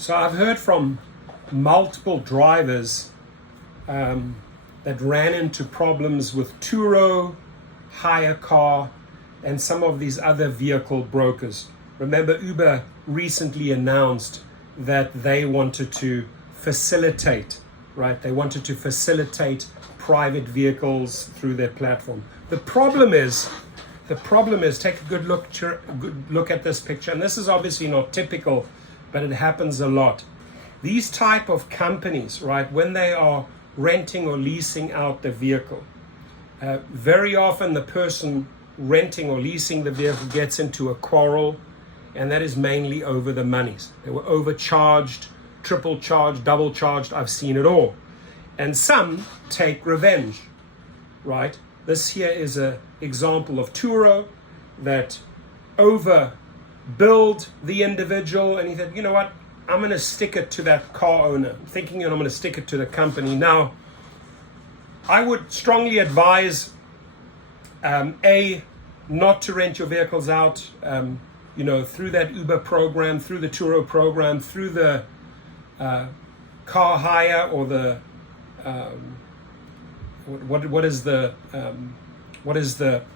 So I've heard from multiple drivers that ran into problems with Turo, Hire Car, and some of these other vehicle brokers. Remember, Uber recently announced that they wanted to facilitate, right? They wanted to facilitate private vehicles through their platform. The problem is, take a good look at this picture, and this is obviously not typical, but it happens a lot. These type of companies, right, when they are renting or leasing out the vehicle, very often the person renting or leasing the vehicle gets into a quarrel, and that is mainly over the monies. They were overcharged, triple charged, double charged. I've seen it all. And some take revenge, right? This here is an example of Turo that overbilled the individual, and he said, you know what, I'm going to stick it to that car owner, thinking that I'm going to stick it to the company. Now, I would strongly advise, not to rent your vehicles out, through that Uber program, through the Turo program, through the car hire, or the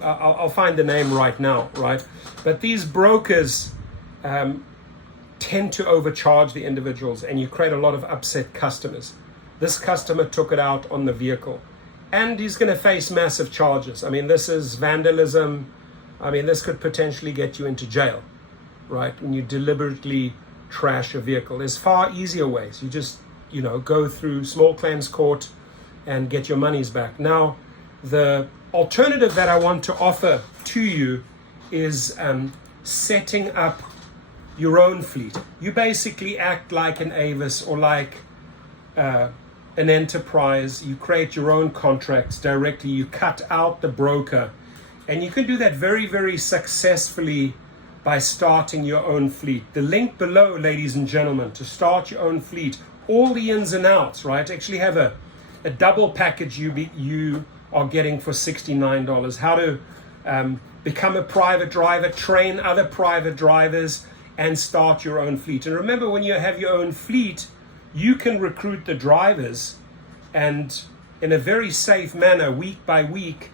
I'll find the name right now, right? But these brokers tend to overcharge the individuals, and you create a lot of upset customers. This customer took it out on the vehicle, and he's going to face massive charges. I mean, this is vandalism. I mean, this could potentially get you into jail, right? When you deliberately trash a vehicle. There's far easier ways. You just, go through small claims court and get your monies back. Now, the alternative that I want to offer to you is setting up your own fleet. You basically act like an Avis or like an enterprise. You create your own contracts directly. You cut out the broker. And you can do that very, very successfully by starting your own fleet. The link below, ladies and gentlemen, to start your own fleet, all the ins and outs, right? Actually have a double package you are getting for $69. How to become a private driver, train other private drivers, and start your own fleet. And remember, when you have your own fleet, you can recruit the drivers and in a very safe manner, week by week,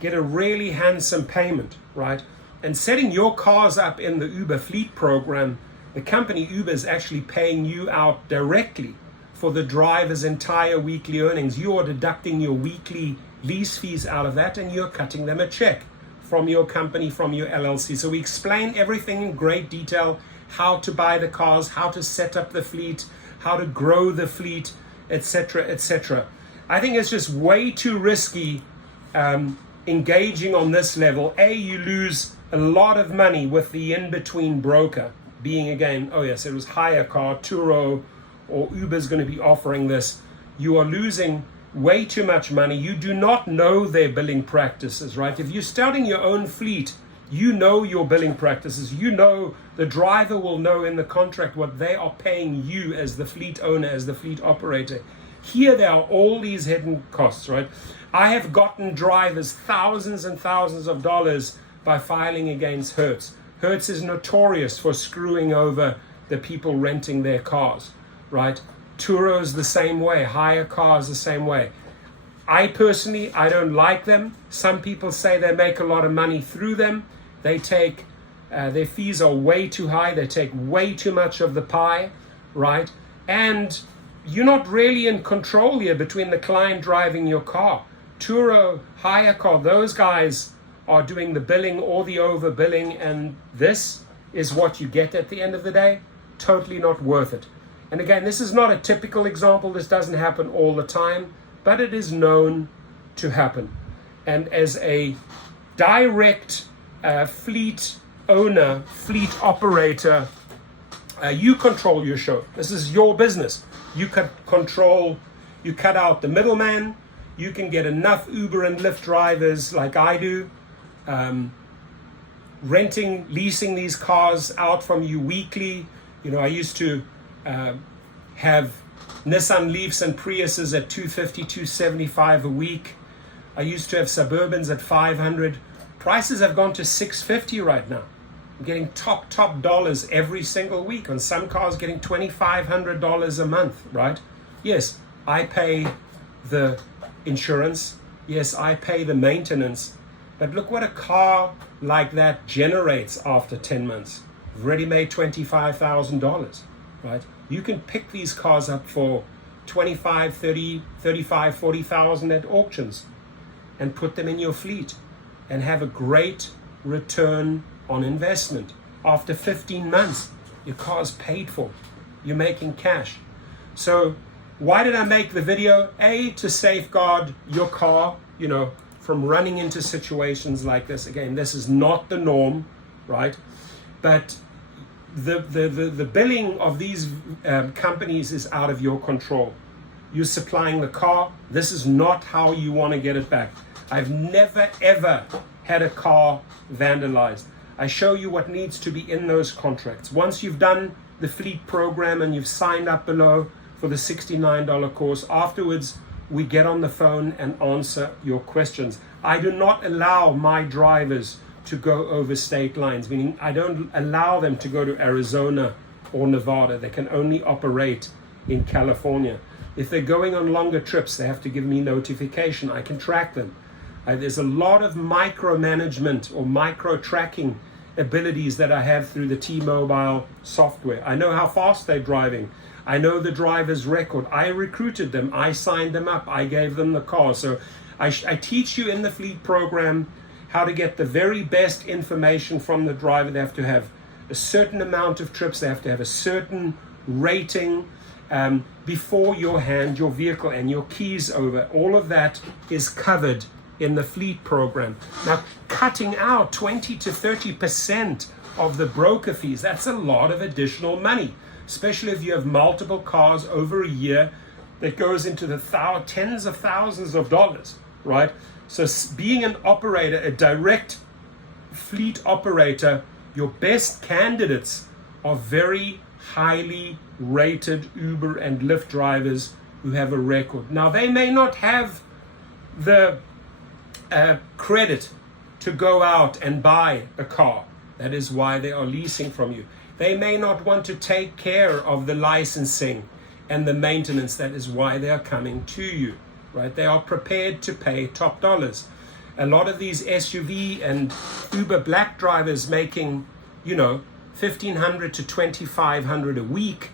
get a really handsome payment, right? And setting your cars up in the Uber fleet program, the company Uber is actually paying you out directly for the driver's entire weekly earnings. You are deducting your weekly lease fees out of that, and you're cutting them a check from your company, from your LLC. So we explain everything in great detail, how to buy the cars, how to set up the fleet, how to grow the fleet, etc., etc. I think it's just way too risky engaging on this level. You lose a lot of money with the in-between broker being, again, it was Hire Car, Turo, or Uber's going to be offering this. You are losing way too much money. You do not know their billing practices, right? If you're starting your own fleet, you know your billing practices. You know the driver will know in the contract what they are paying you as the fleet owner, as the fleet operator. Here there are all these hidden costs, right? I have gotten drivers thousands and thousands of dollars by filing against Hertz. Hertz is notorious for screwing over the people renting their cars, right? Turo is the same way. Hire Cars the same way. I personally, I don't like them. Some people say they make a lot of money through them. They take, their fees are way too high. They take way too much of the pie, right? And you're not really in control here between the client driving your car. Turo, Hire Car, those guys are doing the billing or the overbilling, and this is what you get at the end of the day. Totally not worth it. And again, this is not a typical example. This doesn't happen all the time, but it is known to happen. And as a direct fleet owner, fleet operator, you control your show. This is your business. You cut out the middleman. You can get enough Uber and Lyft drivers like I do, leasing these cars out from you weekly. I used to have Nissan Leafs and Priuses at $250, $275 a week. I used to have Suburbans at $500. Prices have gone to $650 right now. I'm getting top dollars every single week. On some cars, getting $2,500 a month, right? Yes, I pay the insurance. Yes, I pay the maintenance. But look what a car like that generates after 10 months. I've already made $25,000, right? You can pick these cars up for 25, 30, 35, 40,000 at auctions and put them in your fleet and have a great return on investment. After 15 months, your car's paid for. You're making cash. So why did I make the video? A, to safeguard your car, from running into situations like this. Again, this is not the norm, right? But the billing of these companies is out of your control. You're supplying the car. This is not how you want to get it back. I've never ever had a car vandalized. I show you what needs to be in those contracts. Once you've done the fleet program and you've signed up below for the $69 course, afterwards we get on the phone and answer your questions. I do not allow my drivers to go over state lines, meaning I don't allow them to go to Arizona or Nevada. They can only operate in California. If they're going on longer trips, they have to give me notification. I can track them. There's a lot of micromanagement or micro tracking abilities that I have through the T-Mobile software. I know how fast they're driving. I know the driver's record. I recruited them. I signed them up. I gave them the car. So I teach you in the fleet program how to get the very best information from the driver. They have to have a certain amount of trips. They have to have a certain rating before you hand your vehicle and your keys over. All of that is covered in the fleet program. Now, cutting out 20 to 30% of the broker fees, that's a lot of additional money, especially if you have multiple cars over a year. That goes into the tens of thousands of dollars, right? So being an operator, a direct fleet operator, your best candidates are very highly rated Uber and Lyft drivers who have a record. Now, they may not have the credit to go out and buy a car. That is why they are leasing from you. They may not want to take care of the licensing and the maintenance. That is why they are coming to you, right? They are prepared to pay top dollars. A lot of these SUV and Uber Black drivers making, $1,500 to $2,500 a week.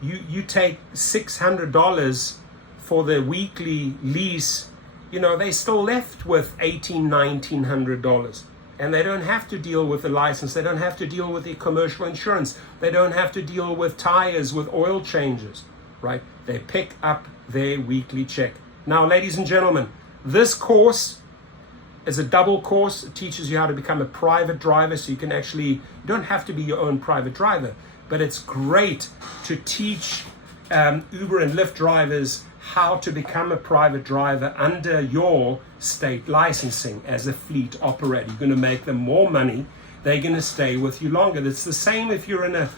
You take $600 for the weekly lease. They still left with $1,800, $1,900. And they don't have to deal with the license. They don't have to deal with the commercial insurance. They don't have to deal with tires, with oil changes, right? They pick up their weekly check. Now, ladies and gentlemen, this course is a double course. It teaches you how to become a private driver, so you don't have to be your own private driver, but it's great to teach Uber and Lyft drivers how to become a private driver under your state licensing as a fleet operator. You're going to make them more money. They're going to stay with you longer. It's the same if you're in a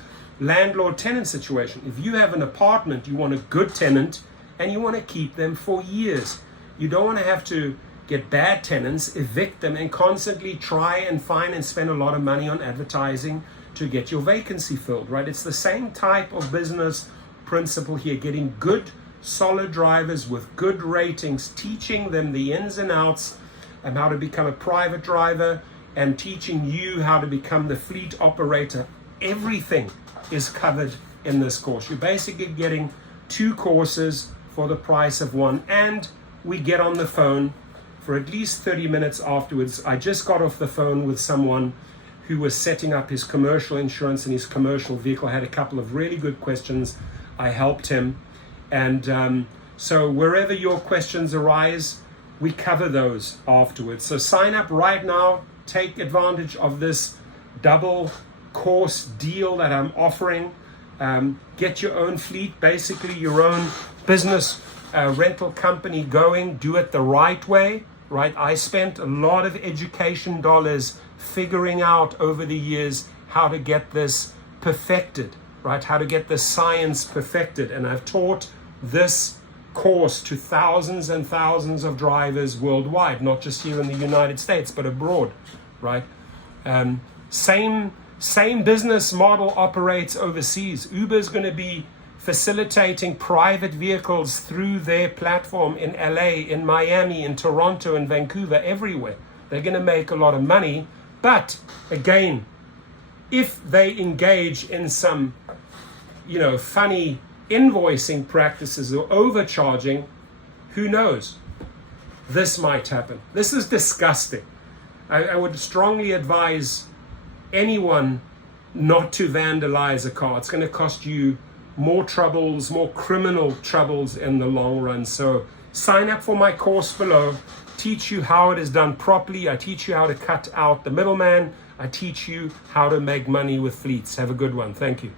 landlord-tenant situation. If you have an apartment, you want a good tenant and you want to keep them for years. You don't want to have to get bad tenants, evict them, and constantly try and find and spend a lot of money on advertising to get your vacancy filled, right? It's the same type of business principle here, getting good solid drivers with good ratings, teaching them the ins and outs and how to become a private driver, and teaching you how to become the fleet operator. Everything is covered in this course. You're basically getting 2 courses for the price of one, and we get on the phone for at least 30 minutes afterwards. I just got off the phone with someone who was setting up his commercial insurance and his commercial vehicle. I had a couple of really good questions. I helped him. And so wherever your questions arise, we cover those afterwards. So sign up right now. Take advantage of this double course deal that I'm offering. Get your own fleet, basically your own business rental company going. Do it the right way, right? I spent a lot of education dollars figuring out over the years how to get this perfected, right? How to get the science perfected. And I've taught this course to thousands and thousands of drivers worldwide, not just here in the United States, but abroad, right? Same Same business model operates overseas. Uber is going to be facilitating private vehicles through their platform in LA, in Miami, in Toronto, in Vancouver, everywhere. They're going to make a lot of money. But again, if they engage in some, funny invoicing practices or overcharging, who knows? This might happen. This is disgusting. I would strongly advise anyone not to vandalize a car. It's going to cost you more troubles, more criminal troubles in the long run. So sign up for my course below. Teach you how it is done properly. I teach you how to cut out the middleman. I teach you how to make money with fleets. Have a good one. Thank you.